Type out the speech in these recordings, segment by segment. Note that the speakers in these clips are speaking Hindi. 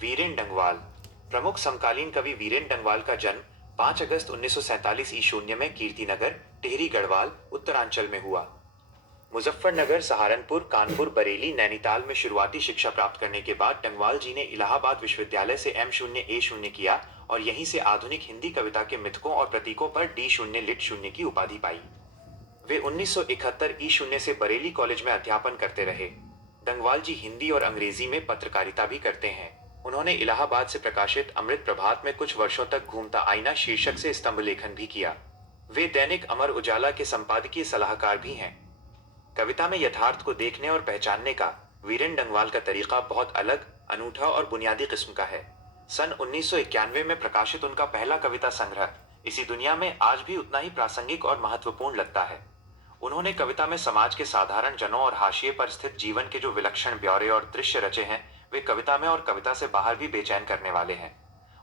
वीरेन डंगवाल। प्रमुख समकालीन कवि वीरेन डंगवाल का जन्म 5 अगस्त 1947 ईशून्य में कीर्तिनगर, टिहरी गढ़वाल, उत्तरांचल में हुआ। मुजफ्फरनगर, सहारनपुर, कानपुर, बरेली, नैनीताल में शुरुआती शिक्षा प्राप्त करने के बाद डंगवाल जी ने इलाहाबाद विश्वविद्यालय से M0A0 किया और यहीं से आधुनिक हिंदी कविता के मिथकों और प्रतीकों पर D0 लिट 0 की उपाधि पाई। वे 1971 ई0 से बरेली कॉलेज में अध्यापन करते रहे। डंगवाल जी हिंदी और अंग्रेजी में पत्रकारिता भी करते हैं। उन्होंने इलाहाबाद से प्रकाशित अमृत प्रभात में कुछ वर्षों तक घूमता आईना शीर्षक से स्तंभ लेखन भी किया। वे दैनिक अमर उजाला के संपादकीय सलाहकार भी हैं। कविता में यथार्थ को देखने और पहचानने का वीरेन डंगवाल का तरीका बहुत अलग, अनूठा और बुनियादी किस्म का है। सन 1991 में प्रकाशित उनका पहला कविता संग्रह इसी दुनिया में आज भी उतना ही प्रासंगिक और महत्वपूर्ण लगता है। उन्होंने कविता में समाज के साधारण जनों और हाशिए पर स्थित जीवन के जो विलक्षण ब्यौरे और दृश्य रचे हैं, वे कविता में और कविता से बाहर भी बेचैन करने वाले हैं।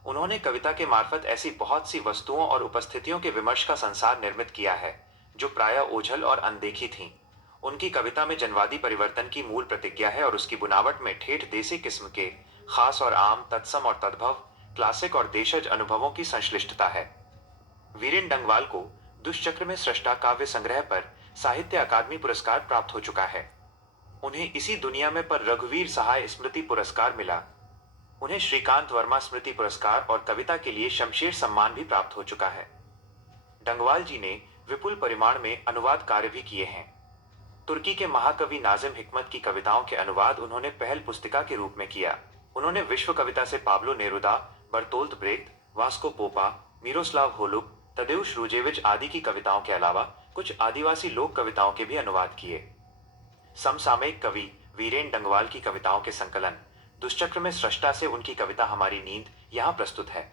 उन्होंने कविता के मार्फत ऐसी बहुत सी वस्तुओं और उपस्थितियों के विमर्श का संसार निर्मित किया है जो प्रायः ओझल और अनदेखी थीं। उनकी कविता में जनवादी परिवर्तन की मूल प्रतिज्ञा है और उसकी बुनावट में ठेठ देसी किस्म के खास और आम, तत्सम और तद्भव, क्लासिक और देशज अनुभवों की संश्लिष्टता है। वीरेन डंगवाल को दुष्चक्र में सृष्टा काव्य संग्रह पर साहित्य अकादमी पुरस्कार प्राप्त हो चुका है। उन्हें इसी दुनिया में पर रघुवीर सहाय स्मृति पुरस्कार मिला। उन्हें श्रीकांत वर्मा स्मृति पुरस्कार और कविता के लिए शमशेर सम्मान भी प्राप्त हो चुका है। डंगवाल जी ने विपुल परिमाण में अनुवाद कार्य भी किए हैं। तुर्की के महाकवि नाजिम हिकमत की कविताओं के अनुवाद उन्होंने पहल पुस्तिका के रूप में किया। उन्होंने विश्व कविता से Pablo Neruda, Bertolt Brecht, Vasko Popa, Miroslav Holub, Tadeusz Rozewicz आदि की कविताओं के अलावा कुछ आदिवासी लोक कविताओं के भी अनुवाद किए। समसामयिक कवि वीरेन डंगवाल की कविताओं के संकलन दुष्चक्र में सृष्टा से उनकी कविता हमारी नींद यहाँ प्रस्तुत है।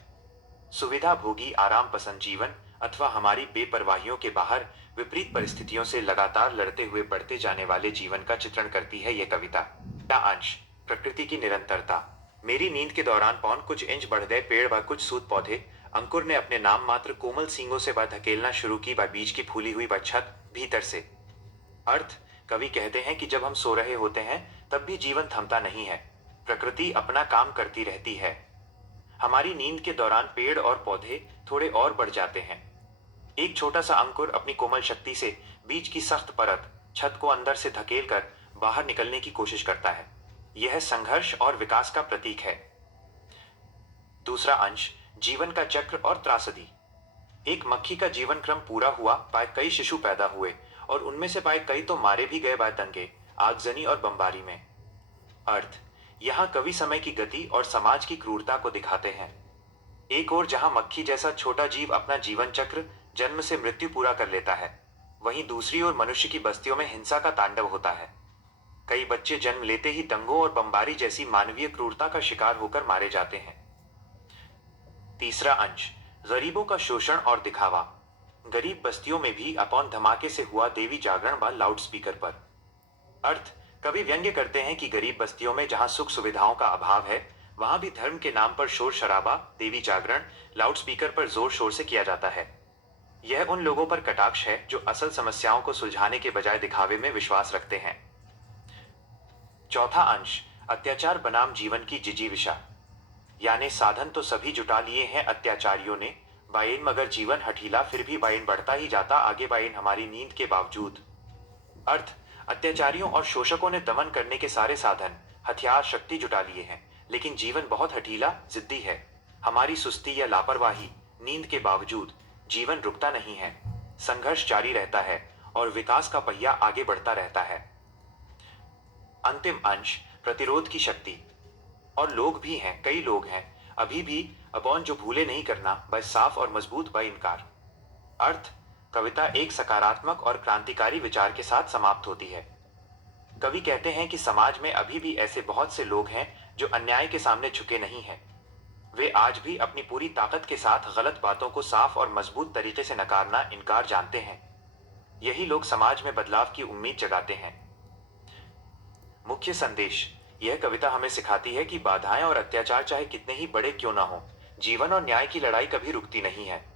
सुविधा भोगी आराम पसंद जीवन अथवा हमारी बेपरवाहियों के बाहर विपरीत परिस्थितियों से लगातार लड़ते हुए बढ़ते जाने वाले जीवन का चित्रण करती है यह कविता। पहला अंश, प्रकृति की निरंतरता। मेरी नींद के दौरान पौन कुछ इंच बढ़ गए पेड़ व कुछ सूत पौधे, अंकुर ने अपने नाम मात्र कोमल सींगों से वह धकेलना शुरू की व बीज की फूली हुई वह छत भीतर से। अर्थ, कवि कहते हैं कि जब हम सो रहे होते हैं तब भी जीवन थमता नहीं है, प्रकृति अपना काम करती रहती है। हमारी नींद के दौरान पेड़ और पौधे थोड़े और बढ़ जाते हैं। एक छोटा सा अंकुर अपनी कोमल शक्ति से बीज की सख्त परत छत को अंदर से धकेल कर बाहर निकलने की कोशिश करता है। यह संघर्ष और विकास का प्रतीक है। दूसरा अंश, जीवन का चक्र और त्रासदी। एक मक्खी का जीवन क्रम पूरा हुआ, पाए कई शिशु पैदा हुए और उनमें से पाए कई तो मारे भी गए बाय दंगे, आगजनी और बमबारी में। अर्थ, यहाँ कवि समय की गति और समाज की क्रूरता को दिखाते हैं। एक ओर जहां मक्खी जैसा छोटा जीव अपना जीवन चक्र जन्म से मृत्यु पूरा कर लेता है, वहीं दूसरी ओर मनुष्य की बस्तियों में हिंसा का तांडव होता है। कई बच्चे जन्म लेते ही दंगों और बमबारी जैसी मानवीय क्रूरता का शिकार होकर मारे जाते हैं। तीसरा अंश, गरीबों का शोषण और दिखावा। गरीब बस्तियों में भी अपौन धमाके से हुआ देवी जागरण व लाउड स्पीकर पर। अर्थ, कवि व्यंग्य करते हैं कि गरीब बस्तियों में जहां सुख सुविधाओं का अभाव है, वहां भी धर्म के नाम पर शोर शराबा, देवी जागरण, लाउड स्पीकर पर जोर शोर से किया जाता है। यह उन लोगों पर कटाक्ष है जो असल समस्याओं को सुलझाने के बजाय दिखावे में विश्वास रखते हैं। चौथा अंश, अत्याचार बनाम जीवन की जिजीविषा। यानी साधन तो सभी जुटा लिए हैं अत्याचारियों ने, बाइन मगर जीवन हठीला फिर भी बाइन बढ़ता ही जाता आगे बाइन हमारी नींद के बावजूद। अर्थ, अत्याचारियों और शोषकों ने दमन करने के सारे साधन, हथियार, शक्ति जुटा लिए हैं, लेकिन जीवन बहुत हठीला, जिद्दी है। हमारी सुस्ती या लापरवाही, नींद के बावजूद जीवन रुकता नहीं है, संघर्ष जारी रहता है और विकास का पहिया आगे बढ़ता रहता है। अंतिम अंश, प्रतिरोध की शक्ति। और लोग भी हैं, कई लोग हैं अभी भी अपौन जो भूले नहीं करना, बस साफ और मजबूत ब इनकार। अर्थ, कविता एक सकारात्मक और क्रांतिकारी विचार के साथ समाप्त होती है। कवि कहते हैं कि समाज में अभी भी ऐसे बहुत से लोग हैं जो अन्याय के सामने झुके नहीं हैं। वे आज भी अपनी पूरी ताकत के साथ गलत बातों को साफ और मजबूत तरीके से नकारना इनकार जानते हैं। यही लोग समाज में बदलाव की उम्मीद जगाते हैं। मुख्य संदेश, यह कविता हमें सिखाती है कि बाधाएं और अत्याचार चाहे कितने ही बड़े क्यों ना हो, जीवन और न्याय की लड़ाई कभी रुकती नहीं है।